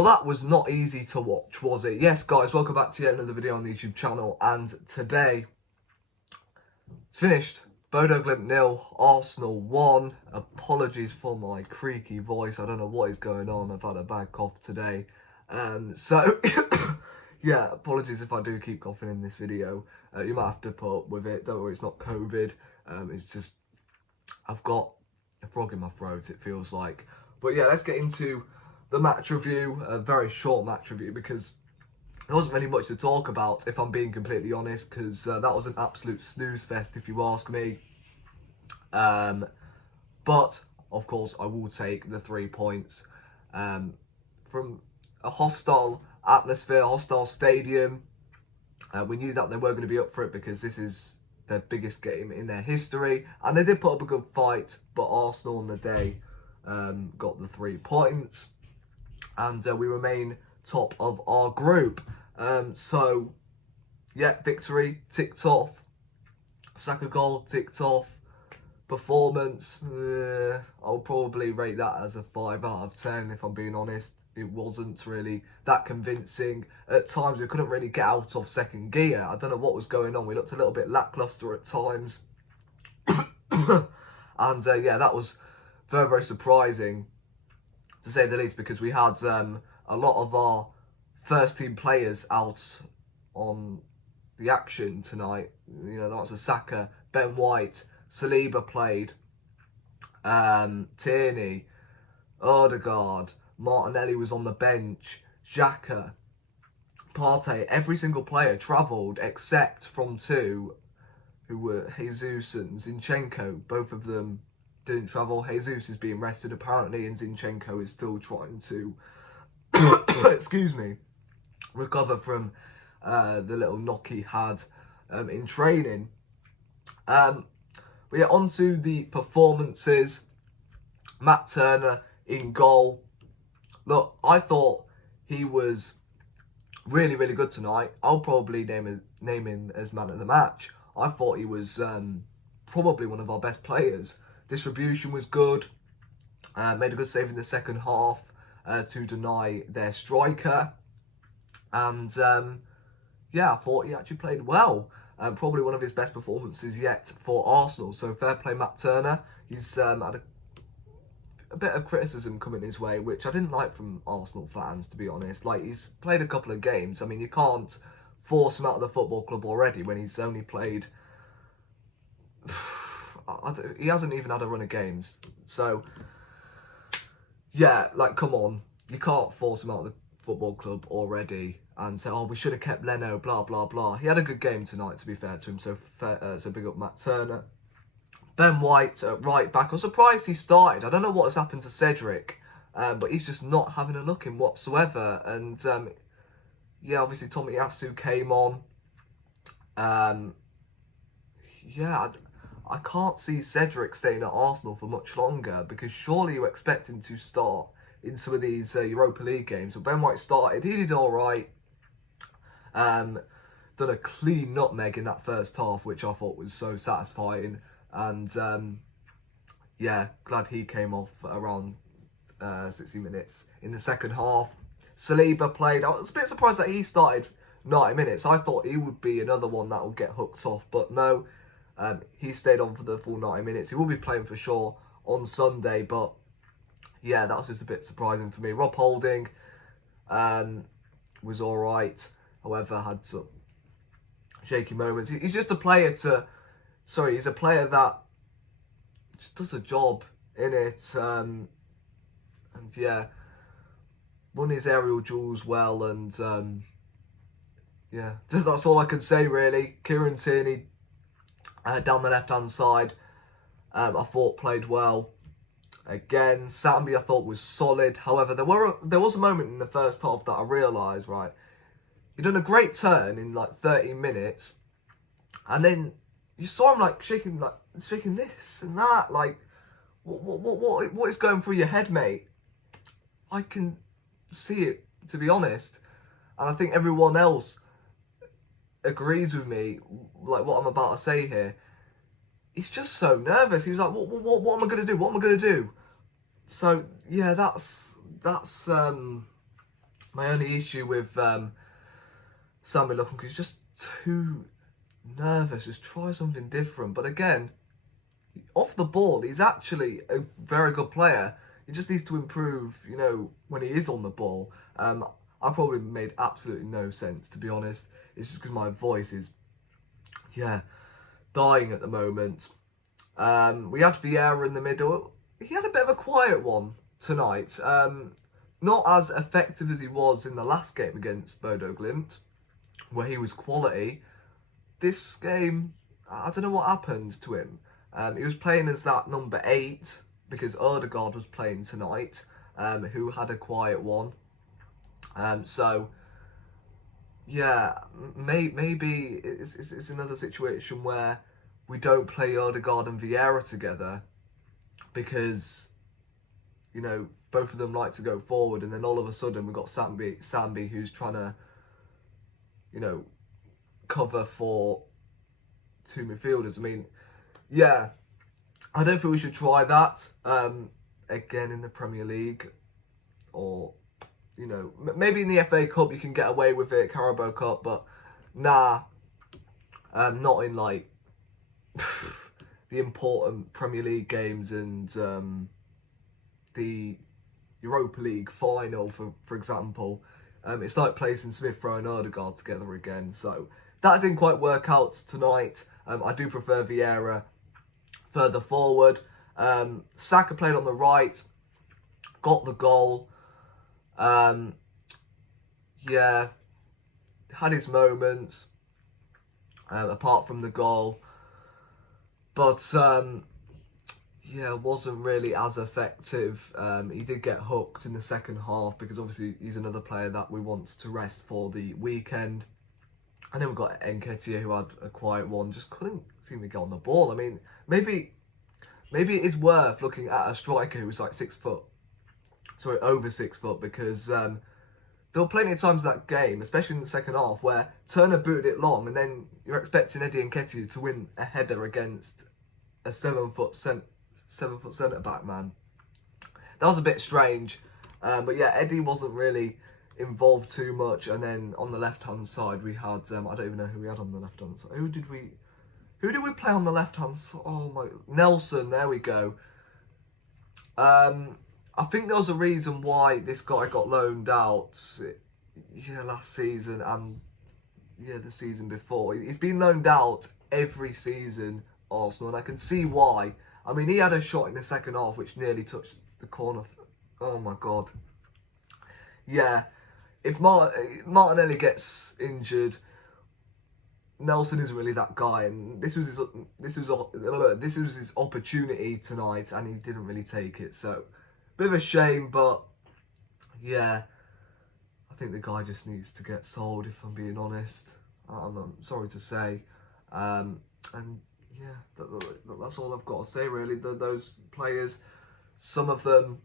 Well, that was not easy to watch, was it? Yes, guys, welcome back to yet another video on the YouTube channel, and today it's finished. Bodo Glimt 0, Arsenal 1. Apologies for my creaky voice. I don't know what is going on. I've had a bad cough today. Yeah, apologies if I do keep coughing in this video. You might have to put up with it. Don't worry, it's not COVID. It's just I've got a frog in my throat, it feels like. But yeah, let's get into the match review, a very short match review, because there wasn't really much to talk about, if I'm being completely honest, because that was an absolute snooze fest, if you ask me. But, of course, I will take the 3 points from a hostile atmosphere, hostile stadium. We knew that they were going to be up for it because this is their biggest game in their history, and they did put up a good fight, but Arsenal on the day got the 3 points, and we remain top of our group. So, yeah, victory ticked off. Saka goal ticked off. Performance, I'll probably rate that as a 5 out of 10, if I'm being honest. It wasn't really that convincing. At times, we couldn't really get out of second gear. I don't know what was going on. We looked a little bit lacklustre at times. And, yeah, that was very, very surprising, to say the least, because we had a lot of our first-team players out on the action tonight. You know, that was a Saka, Ben White, Saliba played, Tierney, Odegaard, Martinelli was on the bench, Xhaka, Partey. Every single player travelled except from 2, who were Jesus and Zinchenko. Both of them didn't travel. Jesus is being rested apparently, and Zinchenko is still trying to, excuse me, recover from the little knock he had in training. But yeah, on to the performances. Matt Turner in goal. Look, I thought he was really, really good tonight. I'll probably name him as man of the match. I thought he was probably one of our best players. Distribution was good. Made a good save in the second half to deny their striker. And yeah, I thought he actually played well. Probably one of his best performances yet for Arsenal. So fair play, Matt Turner. He's had a bit of criticism coming his way, which I didn't like from Arsenal fans, to be honest. Like, he's played a couple of games. I mean, you can't force him out of the football club already when he's only played... he hasn't even had a run of games. So, yeah, like, come on. You can't force him out of the football club already and say, oh, we should have kept Leno, blah, blah, blah. He had a good game tonight, to be fair to him, so big up Matt Turner. Ben White at right back. I was surprised he started. I don't know what has happened to Cedric, but he's just not having a look in whatsoever. And, yeah, obviously Tomiyasu came on. Yeah, I can't see Cedric staying at Arsenal for much longer, because surely you expect him to start in some of these Europa League games. But Ben White started. He did all right. Done a clean nutmeg in that first half, which I thought was so satisfying. And yeah, glad he came off around 60 minutes in the second half. Saliba played. I was a bit surprised that he started 90 minutes. I thought he would be another one that would get hooked off, but no. He stayed on for the full 90 minutes. He will be playing for sure on Sunday, but yeah, that was just a bit surprising for me. Rob Holding was all right. However, had some shaky moments. He's just a player he's a player that just does a job in it. And yeah, won his aerial duels well. And yeah, that's all I can say really. Kieran Tierney down the left-hand side, I thought played well. Again, Sambi I thought was solid. However, there was a moment in the first half that I realised, right, he'd done a great turn in like 30 minutes, and then you saw him like shaking this and that. Like, what is going through your head, mate? I can see it, to be honest, and I think everyone else agrees with me, like what I'm about to say here. He's just so nervous. He was like, what am I going to do? What am I going to do? So, yeah, that's My only issue with Sammy looking, he's just too nervous. Just try something different. But again, off the ball, he's actually a very good player. He just needs to improve, you know, when he is on the ball. I probably made absolutely no sense, to be honest. It's just because my voice is, yeah, dying at the moment. We had Vieira in the middle. He had a bit of a quiet one tonight. Not as effective as he was in the last game against Bodo Glimt, where he was quality. This game, I don't know what happened to him. He was playing as that number 8 because Odegaard was playing tonight, who had a quiet one. So, yeah, maybe it's another situation where we don't play Odegaard and Vieira together because, you know, both of them like to go forward, and then all of a sudden we've got Sambi who's trying to, you know, cover for 2 midfielders. I mean, yeah, I don't think we should try that again in the Premier League, or, you know, maybe in the FA Cup you can get away with it, Carabao Cup, but nah, not in like the important Premier League games and the Europa League final, for example. It's like placing Smith Rowe and Odegaard together again, so that didn't quite work out tonight. I do prefer Vieira further forward. Saka played on the right, got the goal. Yeah, had his moments, apart from the goal. But, yeah, wasn't really as effective. He did get hooked in the second half because obviously he's another player that we want to rest for the weekend. And then we've got Nketiah, who had a quiet one, just couldn't seem to get on the ball. I mean, maybe it is worth looking at a striker who was like 6 foot, sorry, over 6 foot, because there were plenty of times in that game, especially in the second half, where Turner booted it long, and then you're expecting Eddie Nketiah to win a header against a 7 foot centre back man. That was a bit strange, but yeah, Eddie wasn't really involved too much. And then on the left hand side we had I don't even know who we had on the left hand side. Who did we play on the left hand side? Oh my, Nelson. There we go. I think there was a reason why this guy got loaned out. Yeah, last season and yeah, the season before. He's been loaned out every season, Arsenal, and I can see why. I mean, he had a shot in the second half which nearly touched the corner. Oh my god. Yeah, if Martinelli gets injured, Nelson isn't really that guy, and this was his opportunity tonight, and he didn't really take it. So, bit of a shame, but yeah, I think the guy just needs to get sold, if I'm being honest. I'm sorry to say, and yeah, that's all I've got to say really. Those players, some of them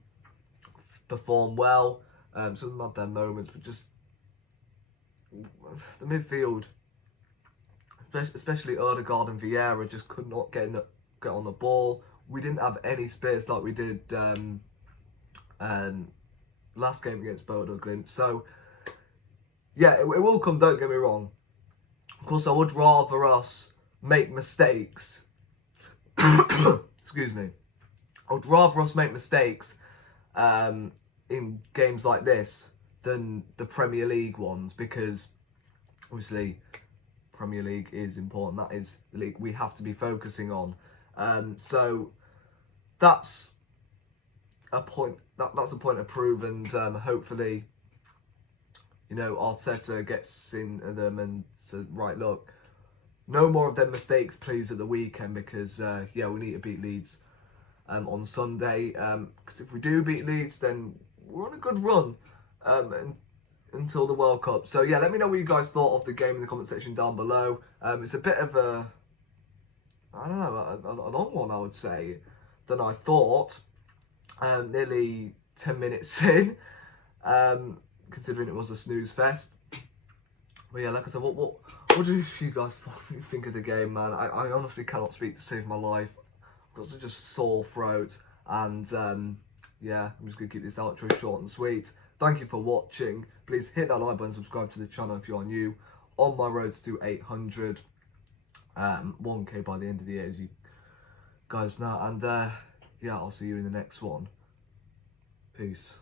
perform well, some of them had their moments, but just the midfield, especially Odegaard and Vieira, just could not get on the ball. We didn't have any space like we did last game against Bodo Glimt. So yeah, it will come, don't get me wrong. Of course, I would rather us make mistakes. Excuse me. I would rather us make mistakes in games like this than the Premier League ones, because obviously Premier League is important. That is the league we have to be focusing on. So that's a point. That's a point of proof, and hopefully, you know, Arteta gets into them and says, right, look, no more of them mistakes, please, at the weekend, because yeah, we need to beat Leeds on Sunday. Because if we do beat Leeds, then we're on a good run until the World Cup. So yeah, let me know what you guys thought of the game in the comment section down below. It's a bit of a, I don't know, a long one, I would say, than I thought. Nearly 10 minutes in, considering it was a snooze fest. But yeah, like I said, what do you guys think of the game, man? I honestly cannot speak to save my life. I've got such a sore throat, and yeah, I'm just going to keep this outro short and sweet. Thank you for watching. Please hit that like button, subscribe to the channel if you are new. On my road to 800, 1k by the end of the year, as you guys know. And yeah, I'll see you in the next one. Peace.